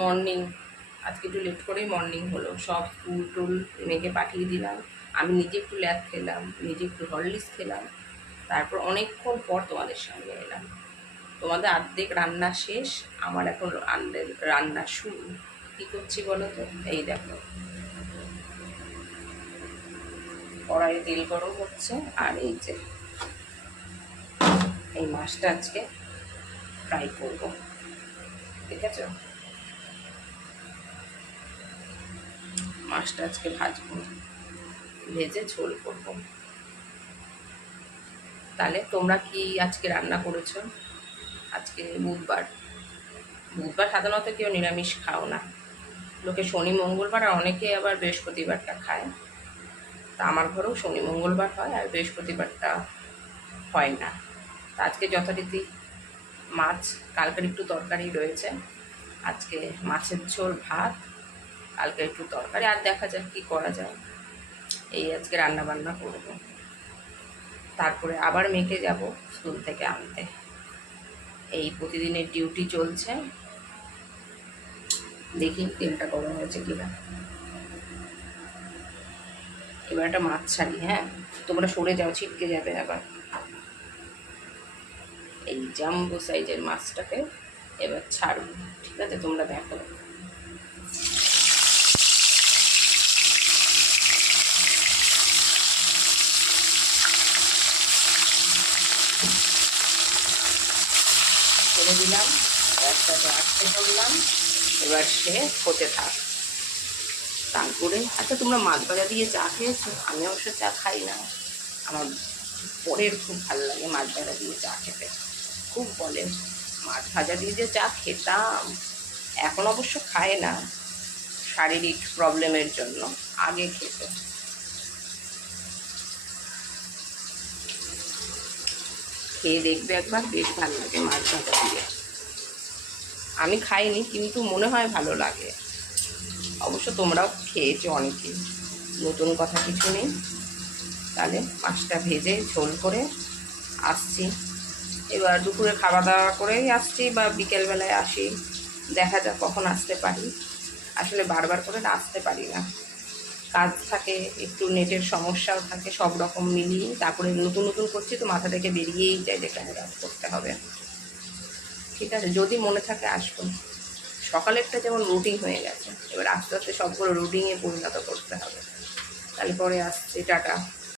Morning আজকে একটু late করেই মর্নিং হলো, সব স্কুল টুল মেয়েকে পাঠিয়ে দিলাম, আমি নিজে একটু ল্যাদ খেলাম, নিজে একটু হরলিক্স খেলাম, তারপর অনেকক্ষণ পর তোমাদের সামনে এলাম। তোমাদের অর্ধেক রান্না শেষ, আমার এখন রান্না শুরু। কী করছি বলো তো? এই দেখো, কড়াইয়ে তেল গরম হচ্ছে, আর এই যে এই মাছটা আজকে ফ্রাই করবো, ঠিক আছে? মাছটা আজকে ভাজবো, ভেজে ঝোল করবো। তাহলে তোমরা কি আজকে রান্না করেছো? আজকে বুধবার, বুধবার সাধারণত কেউ নিরামিষ খাও না, লোকে শনি মঙ্গলবার আর অনেকে আবার বৃহস্পতিবারটা খায়। তা আমার ঘরেও শনি মঙ্গলবার হয়, আর বৃহস্পতিবারটা হয় না। তা আজকে যথারীতি মাছ, কালকের একটু তরকারি রয়েছে, আজকে মাছের ঝোল, ভাত, কালকে একটু তরকারি, আর দেখা যাক কী করা যায়। এই আজকে রান্না বান্না করবো, তারপরে আবার মেয়েকে যাব স্কুল থেকে আনতে। এই প্রতিদিনের ডিউটি চলছে, দেখি তেলটা গরম হয়েছে কিনা। এবার একটা মাছ ছাড়ি, হ্যাঁ তোমরা সরে যাও, ছিটকে যাবে আবার। এই জাম্বো সাইজের মাছটাকে এবার ছাড়ব, ঠিক আছে? তোমরা দেখো। ছেড়ে দিলাম, গ্যাসটাকে আটকে করলাম, এবার সে হতে থাক। তারপরে আচ্ছা, তোমরা মাছ ভাজা দিয়ে চা খেয়েছো? আমি অবশ্য চা খাই না, আমার পরের খুব ভালো লাগে মাছ ভাজা দিয়ে চা খেতে, খুব বলে মাছ ভাজা দিয়ে যে চা খেতাম। এখন অবশ্য খায় না, শারীরিক প্রবলেমের জন্য, আগে খেত। খেয়ে দেখবে একবার, বেশ ভালো লাগে মাছ ভাজা দিয়ে। আমি খাইনি, কিন্তু মনে হয় ভালো লাগে। অবশ্য তোমরাও খেয়েছো অনেকে, নতুন কথা কিছু নেই। তাহলে মাছটা ভেজে ঝোল করে আসছি। এবার দুপুরে খাওয়া দাওয়া করেই আসছি, বা বিকেলবেলায় আসি, দেখা যাক কখন আসতে পারি। আসলে বারবার করে আসতে পারি না, কাজ থাকে, একটু নেটের সমস্যাও থাকে, সব রকম মিলিয়ে। তারপরে নতুন নতুন করছি তো মাথা থেকে বেরিয়েই যায় যে কেন কাজ করতে হবে। ঠিক আছে, যদি মনে থাকে আসবো। সকালেরটা যেমন রুটিন হয়ে গেছে, এবার আস্তে আস্তে সবগুলো রুটিনে পরিণত করতে হবে। তাহলে পরে আসছি, টাটা।